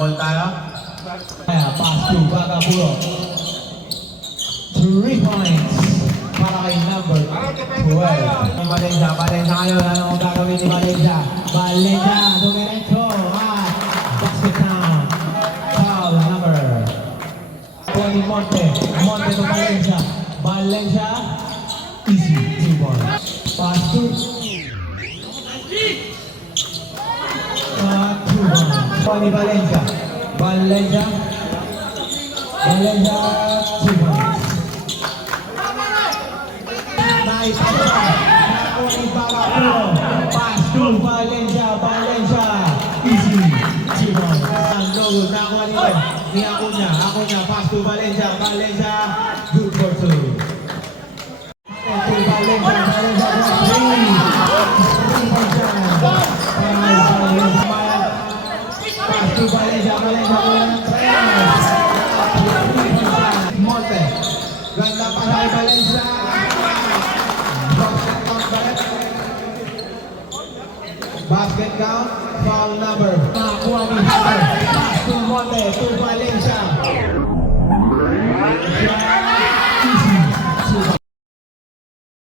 ball tayo. Pass to Bagapuro. 3 points para kay number 12. Valencia ngayon. Ano ang gagawin ni Valencia? Valencia, dumiretso at basket down. Foul number 20 Monte to Valencia. Valencia, easy 2 points. Pass to 2 points. Tony Valencia. Valencia, 2 points. Nice pass ni Bagapuro. Pass to Valencia. Easy 2 points. No good. Nakuha nito. Ni Acuña. Pass to Valencia. Good for 2. To Valencia for 3. 3 points yan. Pass to Valencia for 3. Monte. Ganda pa kay Valencia. Basket count. Foul number 5.